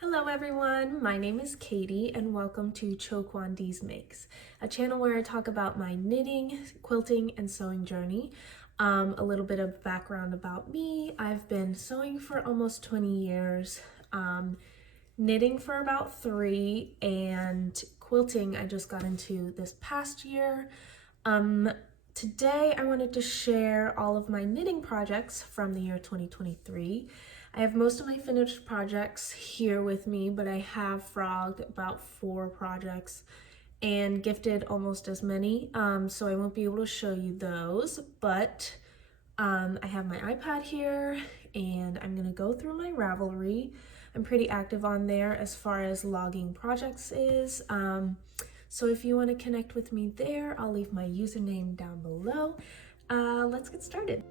Hello everyone, my name is Katie and welcome to ChoKwonDeezMakes, a channel where I talk about my knitting, quilting, and sewing journey. A little bit of background about me. I've been sewing for almost 20 years, knitting for about 3, and quilting I just got into this past year. Today I wanted to share all of my knitting projects from the year 2023. I have most of my finished projects here with me, but I have frogged about 4 projects and gifted almost as many, so I won't be able to show you those, but I have my iPad here and I'm gonna go through my Ravelry. I'm pretty active on there as far as logging projects is, so if you want to connect with me there, I'll leave my username down below. Let's get started.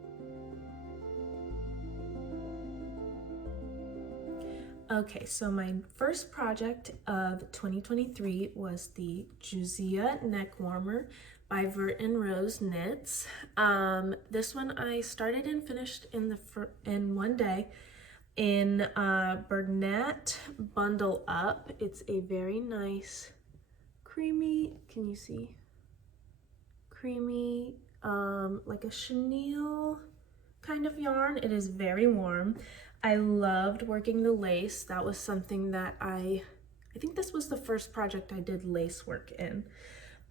Okay, so my first project of 2023 was the Juzia neck warmer by Vert and Rose Knits. This one I started and finished in one day in Bernat Bundle Up. It's a very nice creamy, can you see? Creamy, like a chenille kind of yarn. It is very warm. I loved working the lace. That was something that I think this was the first project I did lace work in.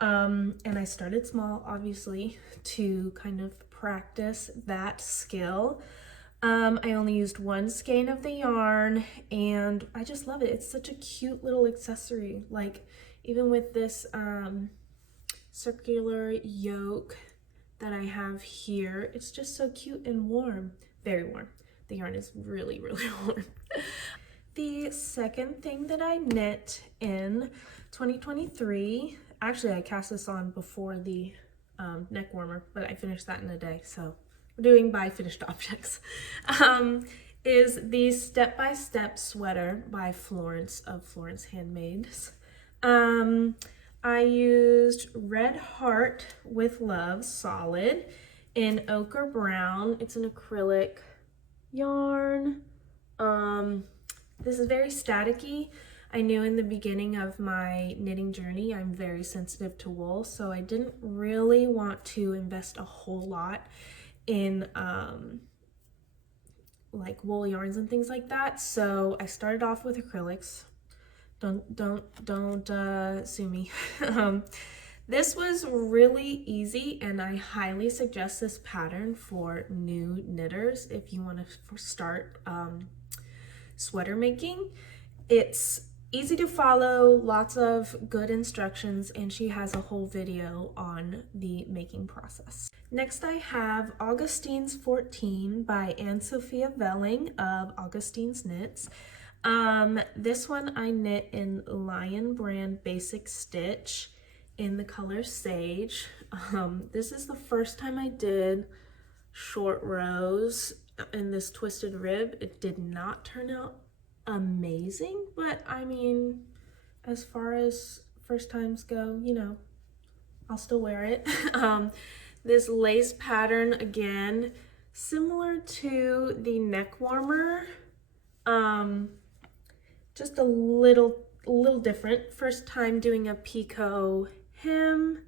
And I started small, obviously, to kind of practice that skill. I only used 1 skein of the yarn and I just love it. It's such a cute little accessory. Like even with this circular yoke that I have here, it's just so cute and warm, very warm. The yarn is really, really warm. The second thing that I knit in 2023, actually I cast this on before the neck warmer, but I finished that in a day, so we're doing by finished objects, is the Stepbystep Sweater by Florence of Florence Handmaids. I used Red Heart with Love solid in ochre brown. It's an acrylic yarn. This is very staticky. I knew in the beginning of my knitting journey I'm very sensitive to wool, so I didn't really want to invest a whole lot in like wool yarns and things like that, so I started off with acrylics. Don't sue me. This was really easy and I highly suggest this pattern for new knitters if you want to start sweater making. It's easy to follow, lots of good instructions, and she has a whole video on the making process. Next I have Augustines 14 by Anne-Sophia Velling of Augustines Knits. This one I knit in Lion brand basic stitch in the color Sage. This is the first time I did short rows in this twisted rib. It did not turn out amazing, but I mean, as far as first times go, you know, I'll still wear it. This lace pattern, again, similar to the neck warmer, just a little different. First time doing a picot hem,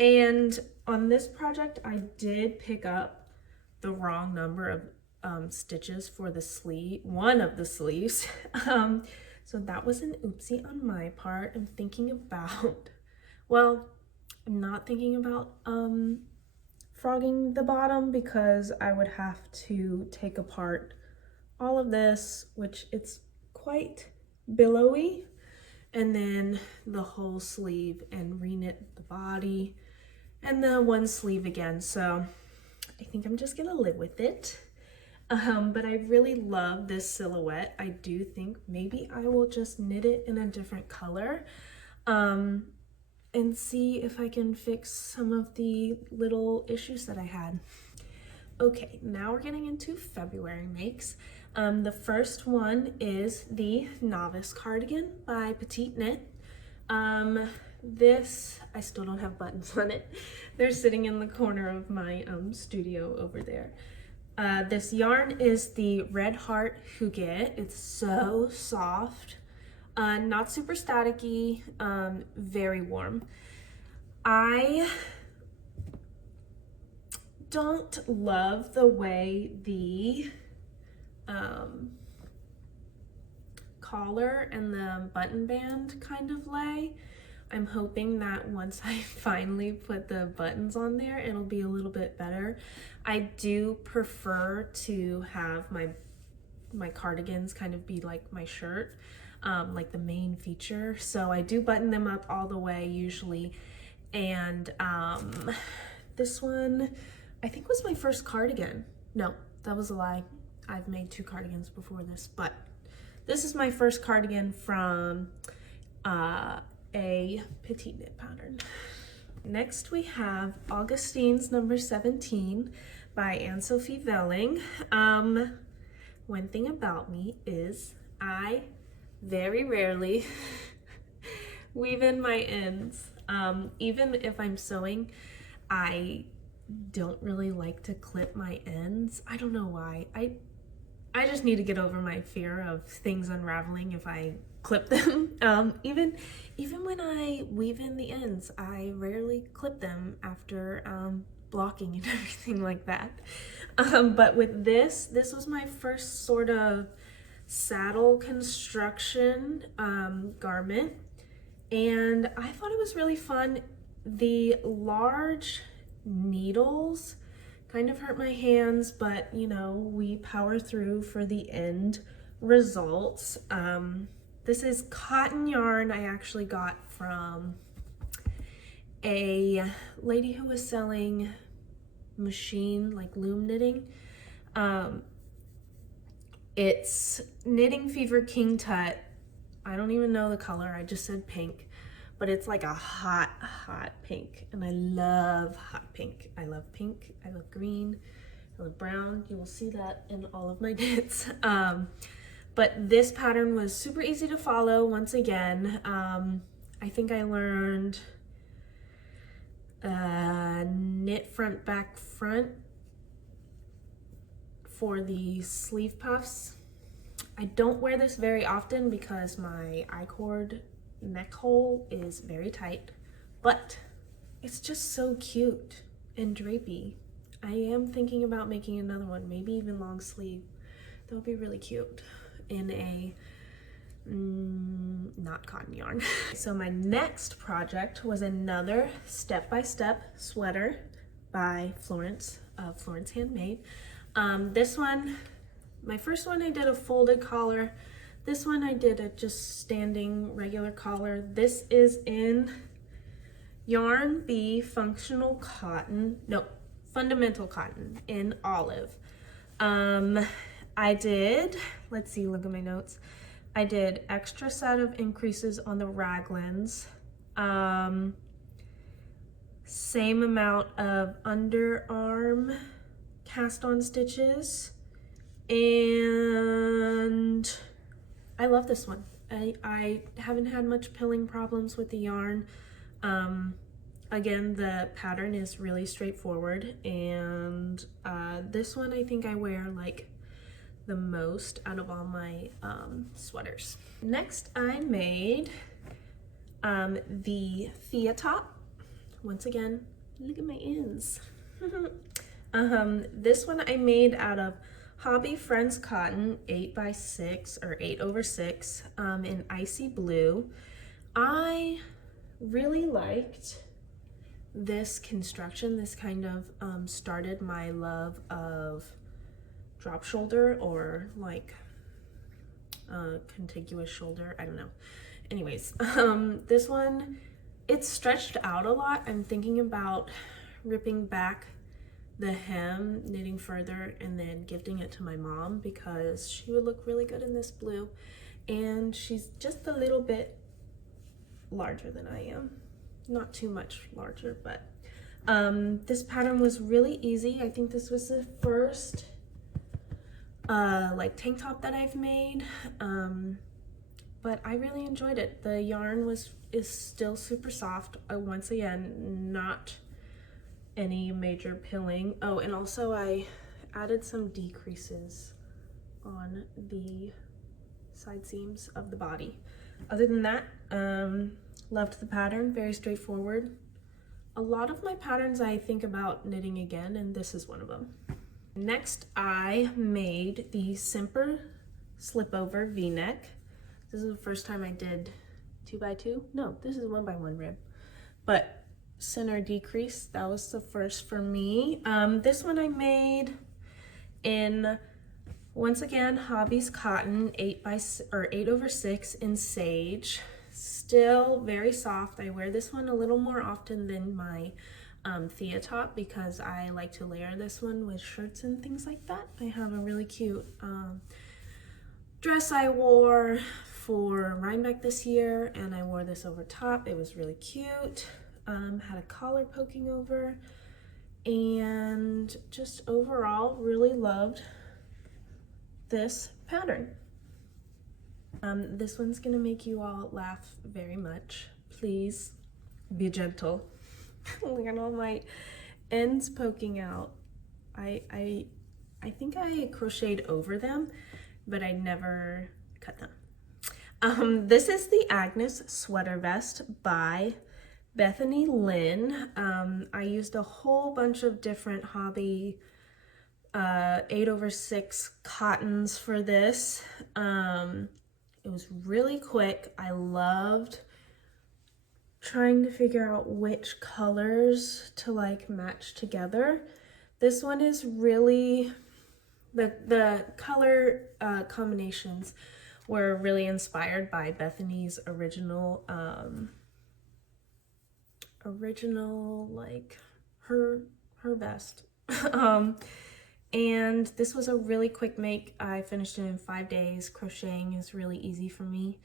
and on this project I did pick up the wrong number of stitches for the sleeve, one of the sleeves. So that was an oopsie on my part. I'm thinking about, well, I'm not thinking about frogging the bottom because I would have to take apart all of this, which it's quite billowy, and then the whole sleeve and re-knit the body and the one sleeve again. So I think I'm just gonna live with it. But I really love this silhouette. I do think maybe I will just knit it in a different color and see if I can fix some of the little issues that I had. Okay, now we're getting into February makes. The first one is the Novice Cardigan by Petite Knit. This, I still don't have buttons on it. They're sitting in the corner of my studio over there. This yarn is the Red Heart Huget. It's so soft, not super staticky, very warm. I don't love the way the collar and the button band kind of lay. I'm hoping that once I finally put the buttons on there, it'll be a little bit better. I do prefer to have my cardigans kind of be like my shirt, like the main feature. So I do button them up all the way usually. And this one, I think was my first cardigan. No, that was a lie. I've made 2 cardigans before this, but this is my first cardigan from a petite knit pattern. Next we have Augustine's number 17 by Anne-Sophie Velling. One thing about me is I very rarely weave in my ends. Even if I'm sewing, I don't really like to clip my ends. I don't know why. I just need to get over my fear of things unraveling if I clip them. Even when I weave in the ends, I rarely clip them after blocking and everything like that. But with this was my first sort of saddle construction garment, and I thought it was really fun. The large needles kind of hurt my hands, but you know, we power through for the end results. This is cotton yarn I actually got from a lady who was selling machine, like loom knitting. It's Knitting Fever King Tut. I don't even know the color, I just said pink, but it's like a hot pink, and I love hot pink. I love pink, I love green, I love brown. You will see that in all of my knits. But this pattern was super easy to follow once again. I think I learned knit front, back, front for the sleeve puffs. I don't wear this very often because my I-cord neck hole is very tight, but it's just so cute and drapey. I am thinking about making another one, maybe even long sleeve. That would be really cute in a not cotton yarn. So my next project was another Stepbystep Sweater by Florence, Florence Handmade. This one, my first one I did a folded collar. This one I did a just standing regular collar. This is in Yarn B Fundamental Cotton in olive. I did, let's see, look at my notes. I did extra set of increases on the raglans. Same amount of underarm cast on stitches. And I love this one. I haven't had much pilling problems with the yarn. Again, the pattern is really straightforward, and this one I think I wear like the most out of all my sweaters. Next I made the Theat top. Once again, look at my ends. This one I made out of Hobby Friends cotton, 8x6 or 8/6 in icy blue. I really liked this construction. This kind of started my love of drop shoulder, or like contiguous shoulder, I don't know. Anyways, this one, it's stretched out a lot. I'm thinking about ripping back the hem, knitting further, and then gifting it to my mom because she would look really good in this blue, and she's just a little bit larger than I am. Not too much larger, but this pattern was really easy. I think this was the first like tank top that I've made, but I really enjoyed it. The yarn is still super soft. Once again, not any major pilling. Oh, and also I added some decreases on the side seams of the body. Other than that, loved the pattern, very straightforward. A lot of my patterns I think about knitting again, and this is one of them. Next, I made the Simper Slipover V-neck. This is the first time I did 2x2. No, this is 1x1 rib. But center decrease, that was the first for me. This one I made in, once again, Hobbies Cotton 8/6 in Sage. Still very soft. I wear this one a little more often than my Theat top because I like to layer this one with shirts and things like that. I have a really cute dress I wore for Rhinebeck this year, and I wore this over top. It was really cute. Had a collar poking over, and just overall really loved this pattern. This one's gonna make you all laugh very much. Please be gentle. Look at all my ends poking out. I think I crocheted over them, but I never cut them. This is the Agnes Sweater Vest by Bethany Lynn. I used a whole bunch of different hobby 8/6 cottons for this. It was really quick. I loved trying to figure out which colors to like match together. This one is really, the color combinations were really inspired by Bethany's original like her vest. And this was a really quick make. I finished it in 5 days. Crocheting is really easy for me,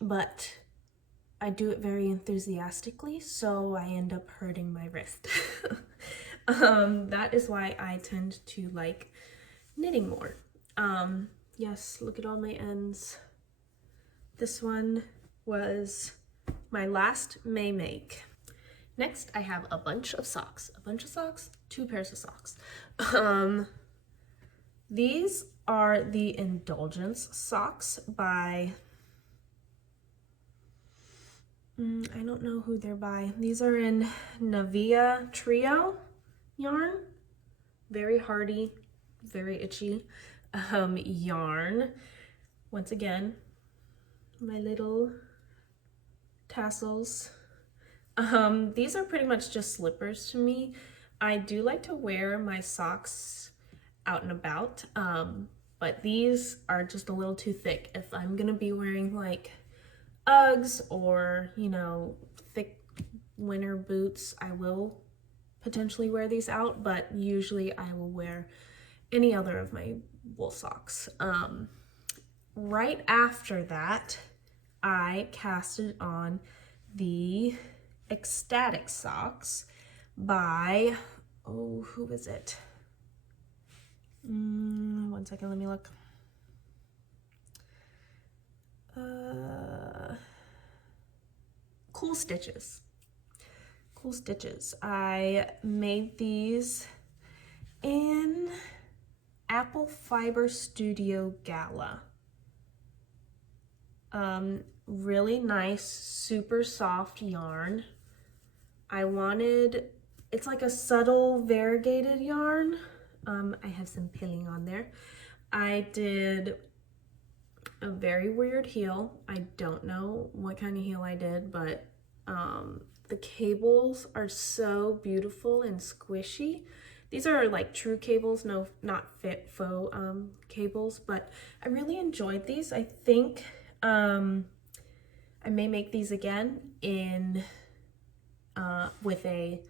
but I do it very enthusiastically, so I end up hurting my wrist. That is why I tend to like knitting more. Yes, look at all my ends. This one was my last May make. Next, I have a bunch of socks. Two pairs of socks. These are the Indulgence Socks by, I don't know who they're by. These are in Navia Trio yarn. Very hardy, very itchy yarn. Once again, my little tassels. These are pretty much just slippers to me. I do like to wear my socks out and about, but these are just a little too thick. If I'm gonna be wearing like Uggs or, you know, thick winter boots, I will potentially wear these out, but usually I will wear any other of my wool socks. Right after that, I casted on the Ecstatic Socks by, oh, who is it? One second, let me look. Cool Stitches. Cool Stitches. I made these in Apple Fiber Studio Gala. Really nice, super soft yarn. I wanted, it's like a subtle variegated yarn. I have some pilling on there. I did a very weird heel. I don't know what kind of heel I did, but the cables are so beautiful and squishy. These are like true cables, no, not faux cables, but I really enjoyed these. I think I may make these again in with a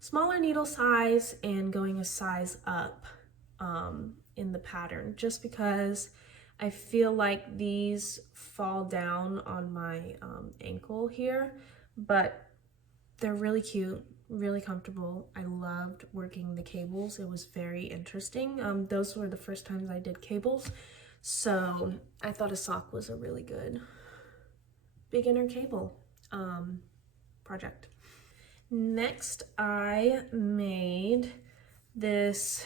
smaller needle size and going a size up in the pattern, just because I feel like these fall down on my ankle here, but they're really cute, really comfortable. I loved working the cables. It was very interesting. Those were the first times I did cables, so I thought a sock was a really good beginner cable project. Next, I made this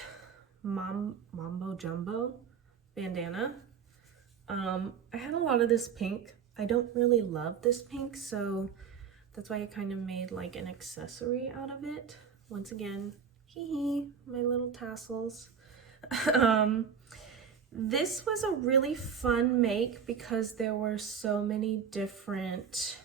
Mambo Jumbo bandana. I had a lot of this pink. I don't really love this pink, so that's why I kind of made like an accessory out of it. Once again, hee hee, my little tassels. This was a really fun make because there were so many different,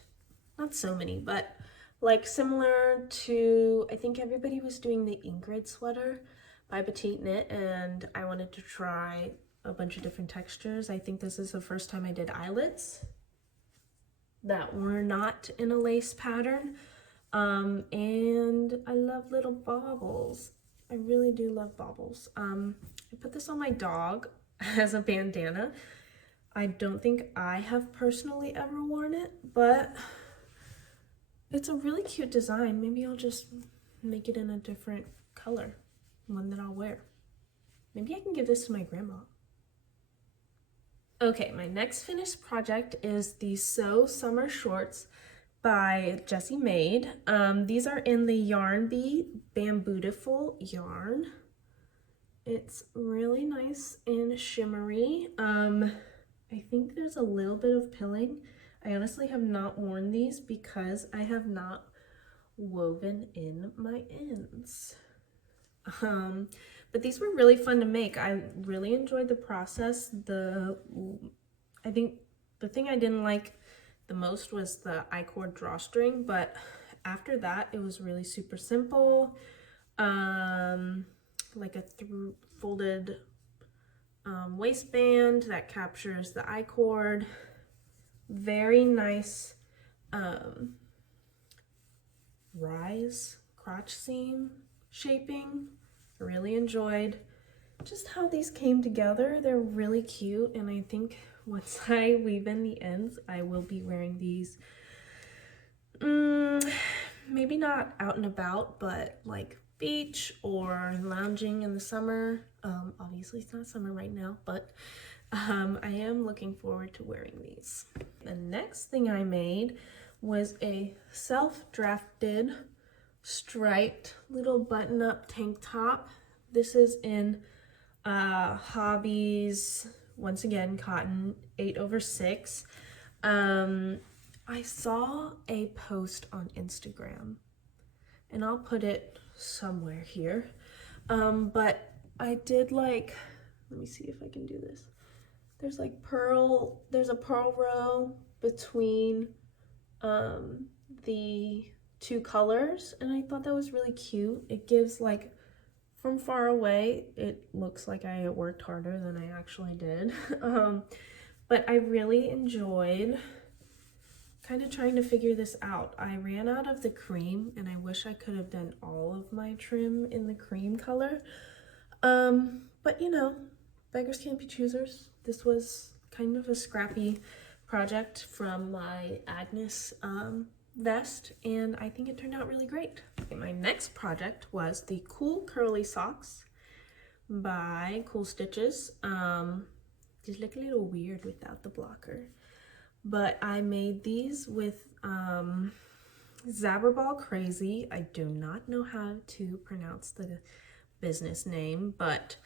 not so many, but like similar to, I think everybody was doing the Ingrid sweater by Petite Knit, and I wanted to try a bunch of different textures. I think this is the first time I did eyelets that were not in a lace pattern. And I love little baubles. I really do love baubles. I put this on my dog as a bandana. I don't think I have personally ever worn it, but it's a really cute design. Maybe I'll just make it in a different color, one that I'll wear. Maybe I can give this to my grandma. Okay, my next finished project is the Sew Summer Shorts by Jessie Made. These are in the Yarn Bee Bambootiful yarn. It's really nice and shimmery. I think there's a little bit of pilling. I honestly have not worn these because I have not woven in my ends. But these were really fun to make. I really enjoyed the process. I think the thing I didn't like the most was the I-cord drawstring, but after that it was really super simple. Like a folded waistband that captures the I-cord. Very nice rise crotch seam shaping. I really enjoyed just how these came together. They're really cute, and I think once I weave in the ends, I will be wearing these maybe not out and about, but like beach or lounging in the summer. Obviously it's not summer right now, but I am looking forward to wearing these. The next thing I made was a self-drafted striped little button-up tank top. This is in Hobbies, once again, cotton 8/6. I saw a post on Instagram, and I'll put it somewhere here, but I did like, let me see if I can do this. There's like there's a pearl row between the two colors, and I thought that was really cute. It gives, like, from far away it looks like I worked harder than I actually did. But I really enjoyed kind of trying to figure this out. I ran out of the cream, and I wish I could have done all of my trim in the cream color, but you know, beggars can't be choosers. This was kind of a scrappy project from my Agnes Vest, and I think it turned out really great. Okay, my next project was the Cool Curly Socks by Cool Stitches. These look a little weird without the blocker, but I made these with Zabberball Crazy. I do not know how to pronounce the business name, but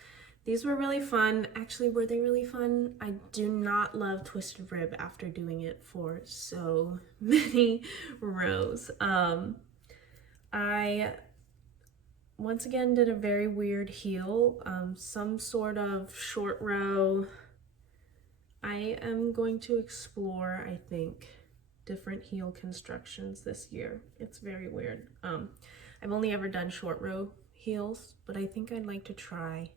these were really fun. Actually, were they really fun? I do not love twisted rib after doing it for so many rows. I once again did a very weird heel, some sort of short row. I am going to explore, I think, different heel constructions this year. It's very weird. I've only ever done short row heels, but I think I'd like to try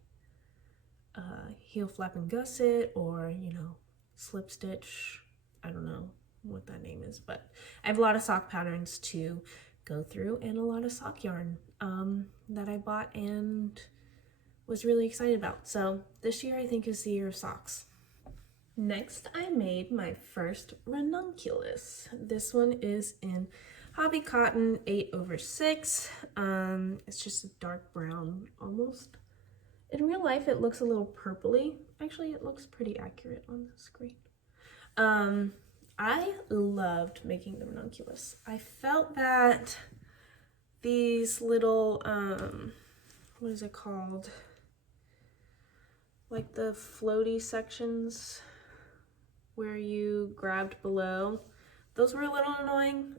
heel flap and gusset, or, you know, slip stitch. I don't know what that name is, but I have a lot of sock patterns to go through and a lot of sock yarn that I bought and was really excited about. So this year I think is the year of socks. Next, I made my first ranunculus. This one is in Hobby Cotton 8/6. It's just a dark brown almost. In real life, it looks a little purpley. Actually, it looks pretty accurate on the screen. I loved making the ranunculus. I felt that these little what is it called? Like the floaty sections where you grabbed below. Those were a little annoying,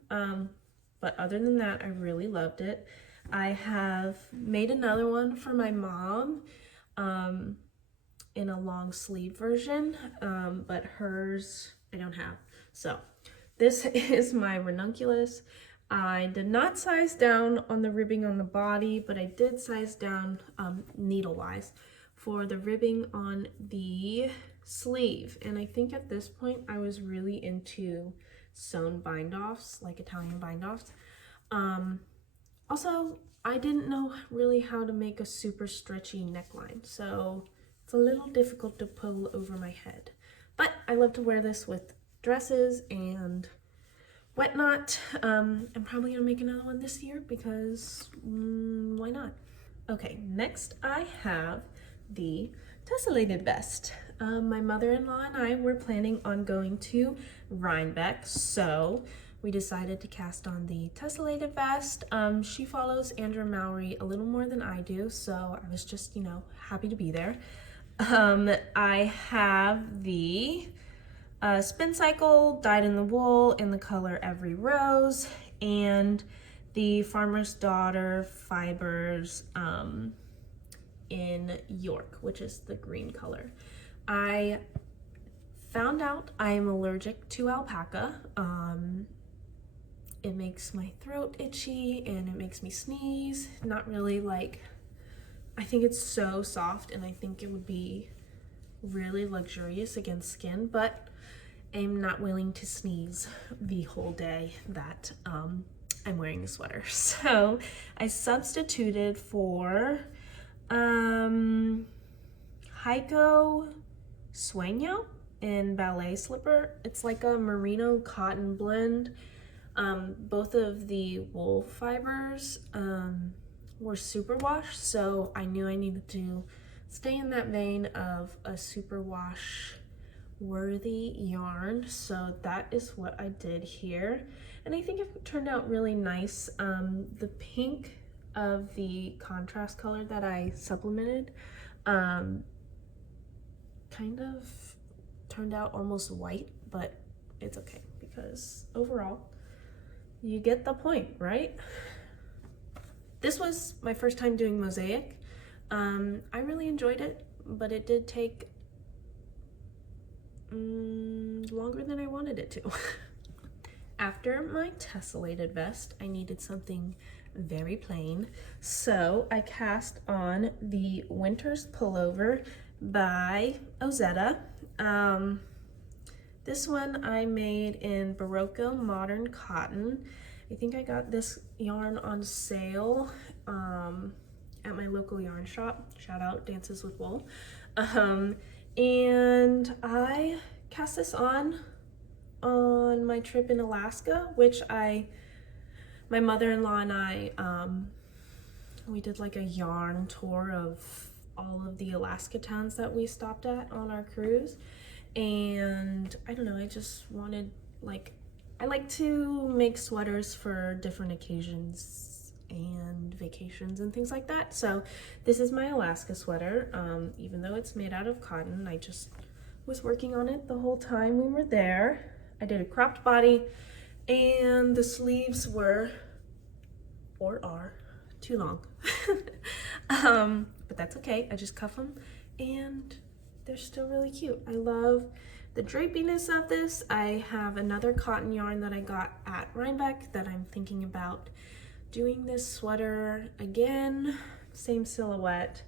but other than that, I really loved it. I have made another one for my mom in a long sleeve version, but hers I don't have. So this is my Ranunculus. I did not size down on the ribbing on the body, but I did size down needle-wise for the ribbing on the sleeve. And I think at this point I was really into sewn bind-offs, like Italian bind-offs. Also, I didn't know really how to make a super stretchy neckline, so it's a little difficult to pull over my head. But I love to wear this with dresses and whatnot. I'm probably gonna make another one this year because why not? Okay, next I have the tessellated vest. My mother-in-law and I were planning on going to Rhinebeck, so we decided to cast on the tessellated vest. She follows Andrew Mowry a little more than I do, so I was just, you know, happy to be there. I have the spin cycle dyed in the wool in the color Every Rose, and the Farmer's Daughter fibers in York, which is the green color. I found out I am allergic to alpaca. It makes my throat itchy and it makes me sneeze. Not really like, I think it's so soft and I think it would be really luxurious against skin, but I'm not willing to sneeze the whole day that I'm wearing a sweater. So I substituted for Heiko Sueño in Ballet Slipper. It's like a merino cotton blend. Both of the wool fibers were superwash, so I knew I needed to stay in that vein of a superwash worthy yarn, so that is what I did here, and I think it turned out really nice. The pink of the contrast color that I supplemented kind of turned out almost white, but it's okay because overall you get the point, right? This was my first time doing Mosaic. I really enjoyed it, but it did take longer than I wanted it to. After my tessellated vest, I needed something very plain, so I cast on the Winter's Pullover by Ozetta. This one I made in Barocco Modern Cotton. I think I got this yarn on sale at my local yarn shop. Shout out Dances with Wool. And I cast this on my trip in Alaska, which my mother-in-law and I, we did like a yarn tour of all of the Alaska towns that we stopped at on our cruise. And I don't know, I just wanted, like, I like to make sweaters for different occasions and vacations and things like that. So this is my Alaska sweater. Even though it's made out of cotton, I just was working on it the whole time we were there. I did a cropped body, and the sleeves were, or are, too long. But that's okay, I just cuff them, and they're still really cute. I love the drapiness of this. I have another cotton yarn that I got at Rhinebeck that I'm thinking about doing this sweater again. Same silhouette.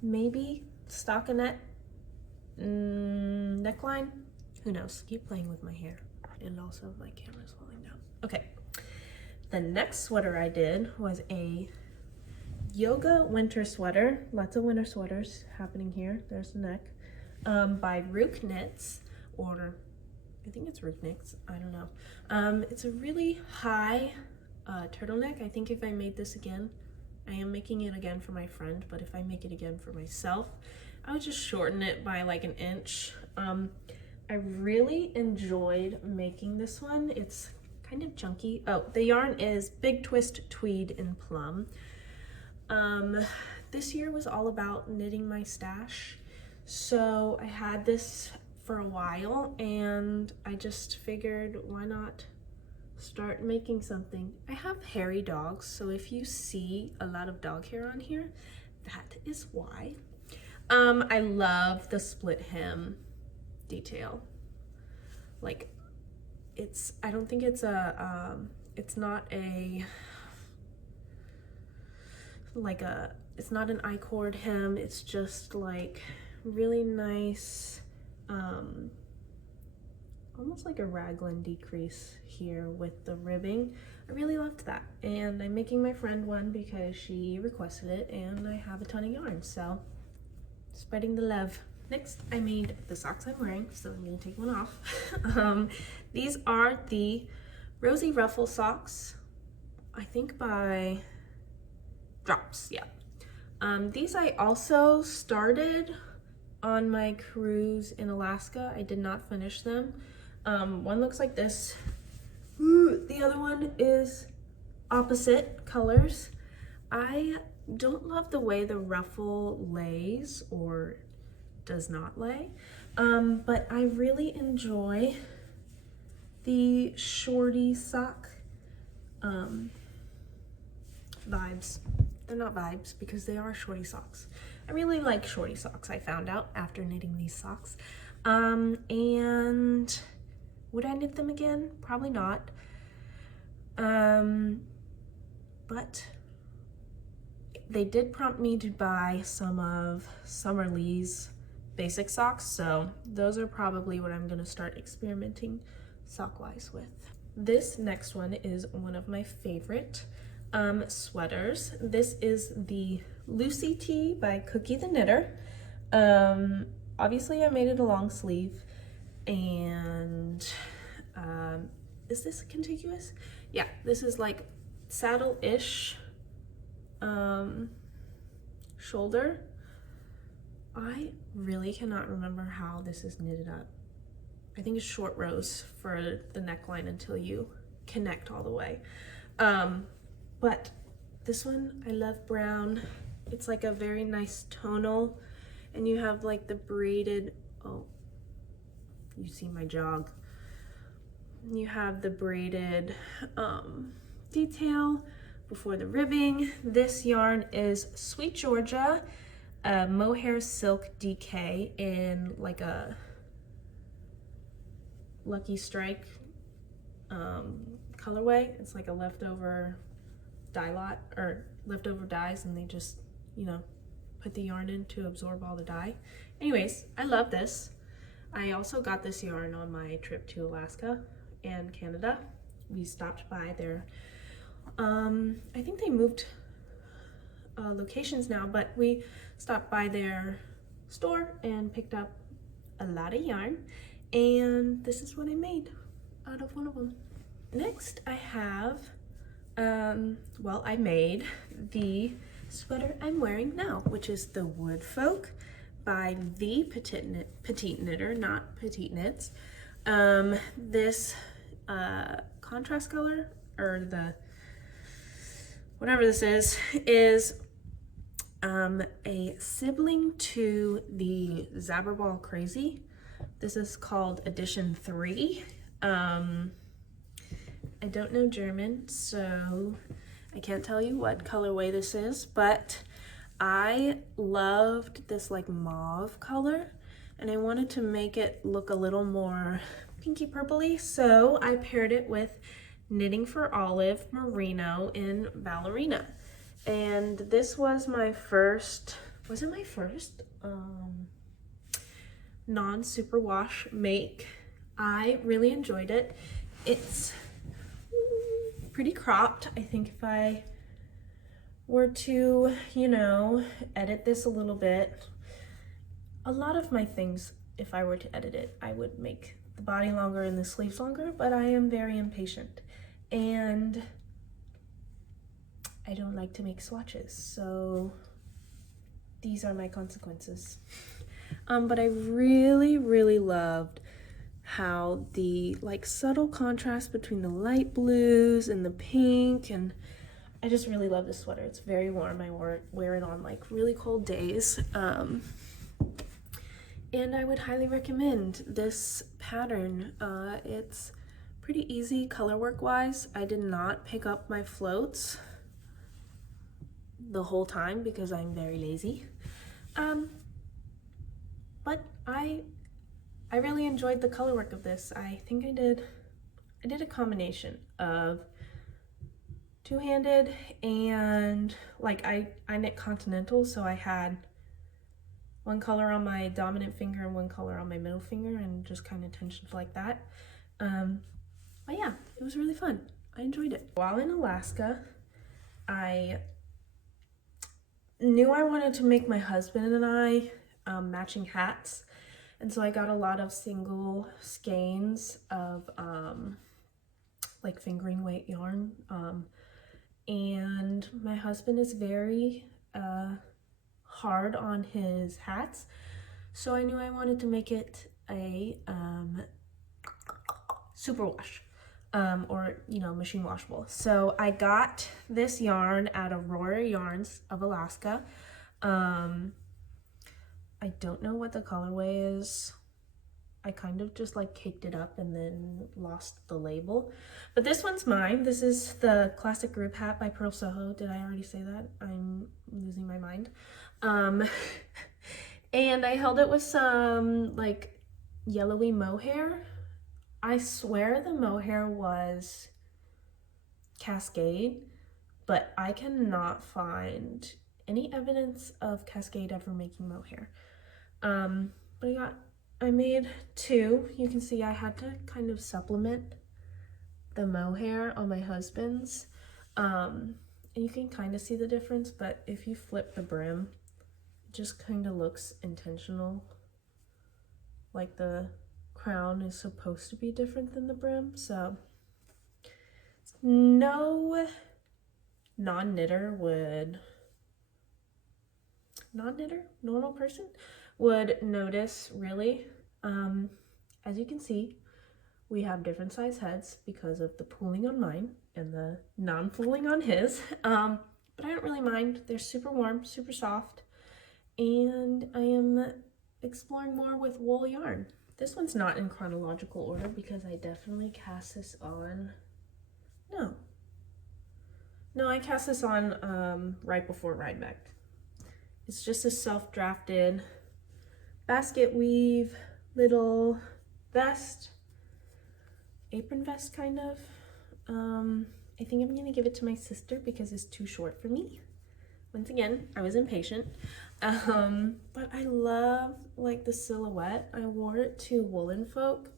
Maybe stockinette neckline. Who knows? Keep playing with my hair. And also my camera's falling down. Okay. The next sweater I did was a yoga winter sweater. Lots of winter sweaters happening here. There's the neck. By ChoKwonDeezMakes, or I think it's ChoKwonDeezMakes, I don't know. It's a really high turtleneck. I think if I made this again, I am making it again for my friend, but if I make it again for myself, I would just shorten it by like an inch. I really enjoyed making this one. It's kind of chunky. Oh, the yarn is Big Twist Tweed in Plum. This year was all about knitting my stash. So I had this for a while and I just figured, why not start making something. I have hairy dogs, so if you see a lot of dog hair on here, that is why. I love the split hem detail. Like, I don't think it's a, it's not a, like it's not an I-cord hem, it's just like really nice, almost like a raglan decrease here with the ribbing. I really loved that, and I'm making my friend one because she requested it, and I have a ton of yarn, so spreading the love. Next, I made the socks I'm wearing, so I'm gonna take one off. These are the Rosie Ruffle socks, I think by Drops, yeah. These I also started on my cruise in Alaska. I did not finish them. One looks like this. Ooh, the other one is opposite colors. I don't love the way the ruffle lays or does not lay, but I really enjoy the shorty sock vibes. They're not vibes because they are shorty socks. I really like shorty socks, I found out after knitting these socks. And would I knit them again? Probably not. But they did prompt me to buy some of Summer Lee's basic socks, so those are probably what I'm gonna start experimenting sock-wise with. This next one is one of my favorite sweaters. This is the Lucy Tee by Cookie the Knitter. Obviously I made it a long sleeve, and is this contiguous? Yeah, this is like saddle-ish shoulder. I really cannot remember how this is knitted up. I think it's short rows for the neckline until you connect all the way. But this one, I love brown. It's like a very nice tonal, and you have like the braided, oh, you see my jog. You have the braided detail before the ribbing. This yarn is Sweet Georgia Mohair Silk DK in like a Lucky Strike colorway. It's like a leftover dye lot, or leftover dyes, and they just, you know, put the yarn in to absorb all the dye. Anyways, I love this. I also got this yarn on my trip to Alaska and Canada. We stopped by their, I think they moved locations now, but we stopped by their store and picked up a lot of yarn, and this is what I made out of one of them. Next, I have, well, I made the sweater I'm wearing now, which is the Wood Folk by the Petite Knitter, not Petite Knits. This contrast color, or the whatever this is a sibling to the Zabberball Crazy. This is called edition 3. I don't know German, so I can't tell you what colorway this is, but I loved this like mauve color, and I wanted to make it look a little more pinky purpley, so I paired it with Knitting for Olive Merino in Ballerina. And this was my first, was it my first non-superwash make. I really enjoyed it. It's pretty cropped. I think if I were to, you know, edit this a little bit, a lot of my things, if I were to edit it, I would make the body longer and the sleeves longer, but I am very impatient and I don't like to make swatches, so these are my consequences. But I really, really loved how the like subtle contrast between the light blues and the pink, and I just really love this sweater. It's very warm. I wear it on like really cold days. And I would highly recommend this pattern. It's pretty easy color work wise. I did not pick up my floats the whole time because I'm very lazy. But I really enjoyed the color work of this. I think I did a combination of two-handed and like I knit continental, so I had one color on my dominant finger and one color on my middle finger and just kind of tensioned like that. But yeah, it was really fun. I enjoyed it. While in Alaska, I knew I wanted to make my husband and I matching hats, and so I got a lot of single skeins of like fingering weight yarn, and my husband is very hard on his hats, so I knew I wanted to make it a superwash, or you know, machine washable. So I got this yarn at Aurora Yarns of Alaska. I don't know what the colorway is. I kind of just like caked it up and then lost the label. But this one's mine. This is the classic group hat by Pearl Soho. Did I already say that? I'm losing my mind. And I held it with some like yellowy mohair. I swear the mohair was Cascade, but I cannot find any evidence of Cascade ever making mohair. But I made two. You can see I had to kind of supplement the mohair on my husband's. And you can kind of see the difference, but if you flip the brim, it just kind of looks intentional. Like the crown is supposed to be different than the brim, so no normal person would notice, really. As you can see, we have different size heads because of the pooling on mine and the non-pooling on his, but I don't really mind. They're super warm, super soft, and I am exploring more with wool yarn. This one's not in chronological order because I definitely cast this on, no, I cast this on right before Rhinebeck. It's just a self-drafted basket weave little vest, apron vest kind of. I think I'm gonna give it to my sister because it's too short for me. Once again, I was impatient. But I love like the silhouette. I wore it to Woolen Folk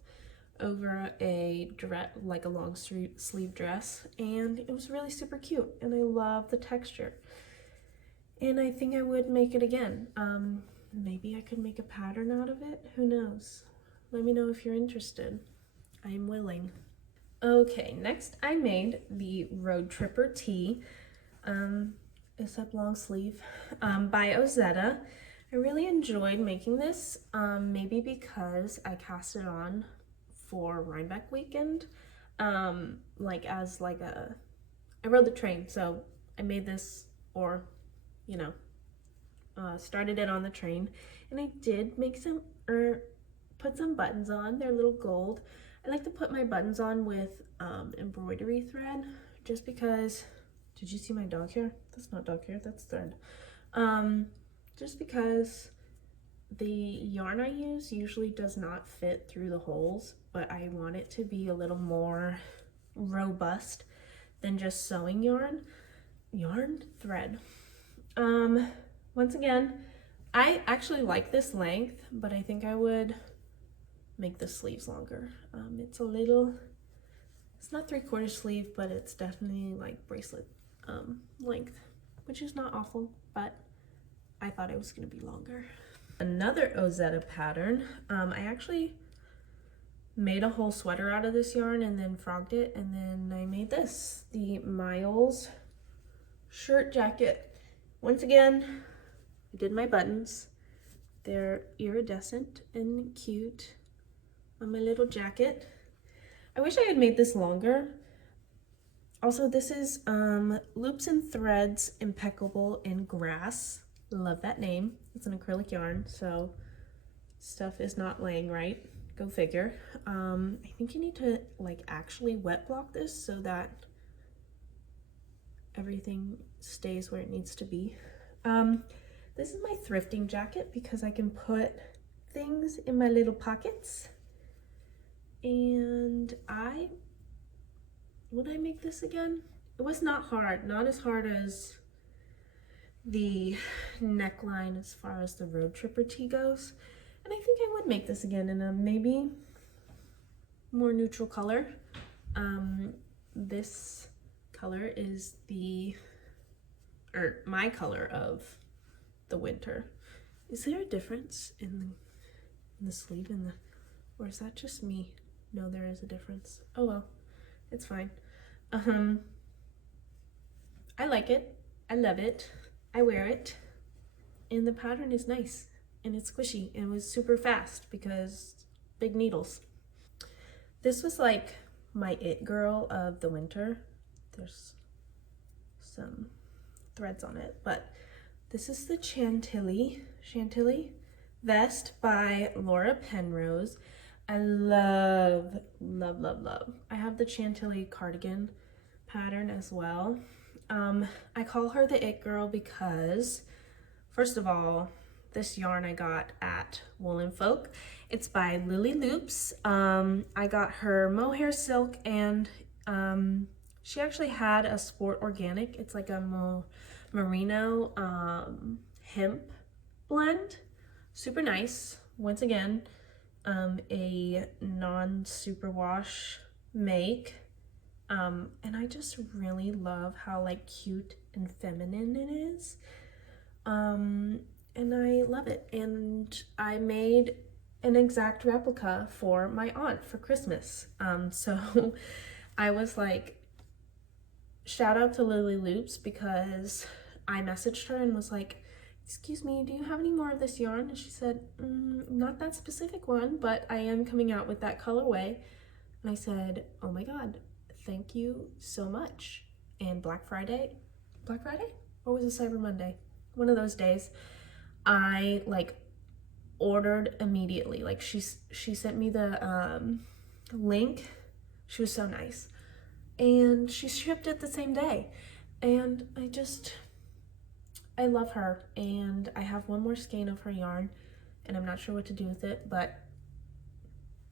over a dress, like a long sleeve dress, and it was really super cute, and I love the texture. And I think I would make it again. Maybe I could make a pattern out of it. Who knows? Let me know if you're interested. I'm willing. Okay, next I made the Road Tripper tee, except long sleeve, by Ozetta. I really enjoyed making this, maybe because I cast it on for Rhinebeck weekend, like as like I rode the train, so I made this, or you know, started it on the train, and I did make some, put some buttons on. They're little gold. I like to put my buttons on with embroidery thread, just because, did you see my dog hair? That's not dog hair, that's thread. Just because the yarn I use usually does not fit through the holes, but I want it to be a little more robust than just sewing thread. Once again, I actually like this length, but I think I would make the sleeves longer. It's a little, it's not 3/4 sleeve, but it's definitely like bracelet length, which is not awful, but I thought it was gonna be longer. Another Ozetta pattern, I actually made a whole sweater out of this yarn and then frogged it, and then I made this, the Miles shirt jacket. Once again, I did my buttons. They're iridescent and cute. on my little jacket. I wish I had made this longer. Also, this is Loops and Threads Impeccable in Grass. Love that name. It's an acrylic yarn, so stuff is not laying right. Go figure. I think you need to like actually wet block this so that everything stays where it needs to be. This is my thrifting jacket because I can put things in my little pockets. And would I make this again? It was not hard, not as hard as the neckline as far as the road tripper tee goes. And I think I would make this again in a maybe more neutral color. This color is my color of the winter. Is there a difference in the sleeve or is that just me? No, there is a difference. Oh well, it's fine. I like it. I love it. I wear it. And the pattern is nice and it's squishy and it was super fast because big needles. This was like my it girl of the winter. There's some threads on it, but this is the Chanelli Vest by Laura Penrose. I love, love, love, love. I have the Chanelli cardigan pattern as well. I call her the it girl because, first of all, this yarn I got at Wool & Folk. It's by Lily Loops. I got her mohair silk and she actually had a sport organic. It's like a merino hemp blend. Super nice. Once again, a non-superwash make. And I just really love how like cute and feminine it is. And I love it. And I made an exact replica for my aunt for Christmas. So I was like, shout out to Lily Loops because I messaged her and was like, excuse me, do you have any more of this yarn? And she said, not that specific one, but I am coming out with that colorway. And I said, oh my God, thank you so much. And Black Friday? Or was it Cyber Monday? One of those days, I like ordered immediately. Like she sent me the link. She was so nice. And she shipped it the same day. And I love her. And I have one more skein of her yarn and I'm not sure what to do with it, but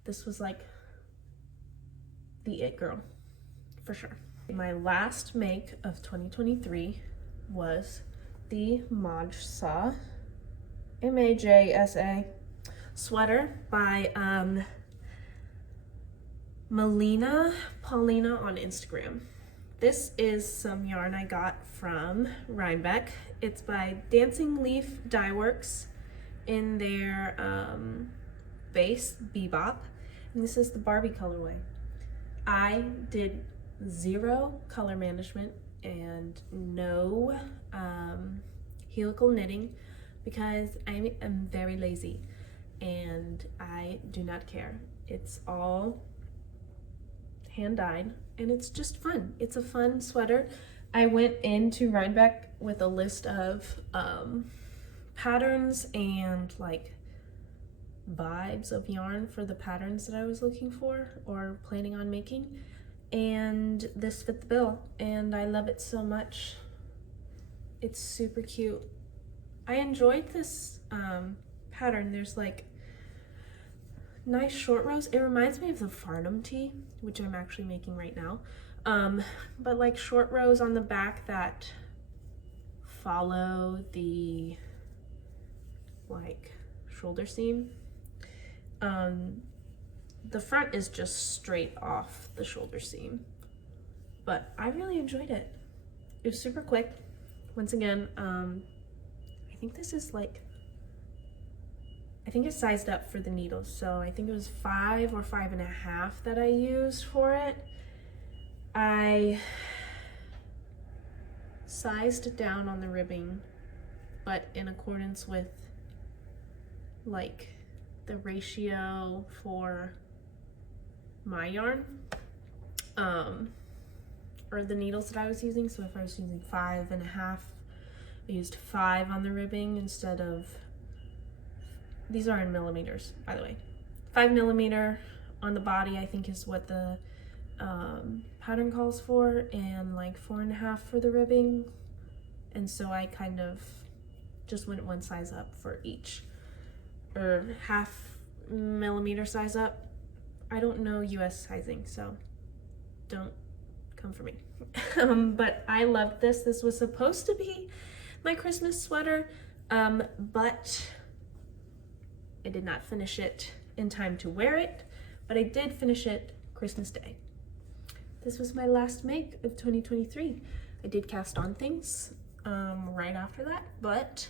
this was like the it girl for sure. My last make of 2023 was the Modge Sauce M-A-J-S-A sweater by Paulina on Instagram. This is some yarn I got from Rhinebeck. It's by Dancing Leaf Dye Works in their base Bebop, and this is the Barbie colorway. I did zero color management and no helical knitting because I am very lazy and I do not care. It's all hand dyed and it's just fun. It's a fun sweater. I went into Rhinebeck with a list of patterns and like vibes of yarn for the patterns that I was looking for or planning on making, and this fit the bill and I love it so much. It's super cute. I enjoyed this pattern. There's like nice short rows. It reminds me of the Farnham tee, which I'm actually making right now. But like short rows on the back that follow the like shoulder seam. The front is just straight off the shoulder seam, but I really enjoyed it. It was super quick. Once again, I think this is like, I think it's sized up for the needles, so I think it was 5 or 5.5 that I used for it. I sized down on the ribbing, but in accordance with like the ratio for my yarn, or the needles that I was using. So if I was using 5.5, I used 5 on the ribbing instead of, these are in millimeters, by the way. 5mm on the body, I think, is what the pattern calls for, and like 4.5 for the ribbing. And so I kind of just went one size up for each, or 0.5mm size up. I don't know US sizing, so don't come for me. But I loved this. This was supposed to be my Christmas sweater, but I did not finish it in time to wear it, but I did finish it Christmas Day. This was my last make of 2023. I did cast on things right after that, but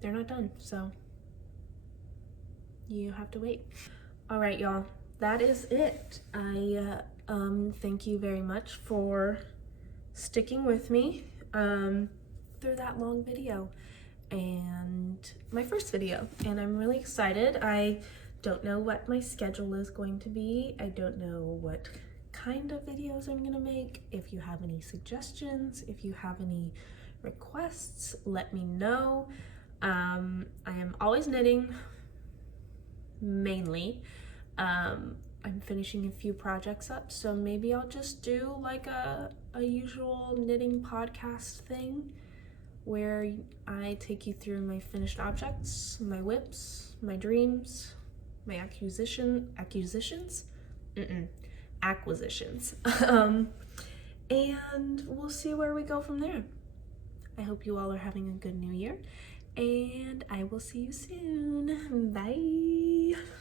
they're not done, so you have to wait. All right, y'all, that is it. I thank you very much for sticking with me through that long video, and my first video, and I'm really excited. I don't know what my schedule is going to be. I don't know what kind of videos I'm gonna make. If you have any suggestions, if you have any requests, let me know. I am always knitting, mainly. I'm finishing a few projects up, so maybe I'll just do like a usual knitting podcast thing where I take you through my finished objects, my whips, my dreams, my acquisitions, and we'll see where we go from there. I hope you all are having a good new year, and I will see you soon. Bye.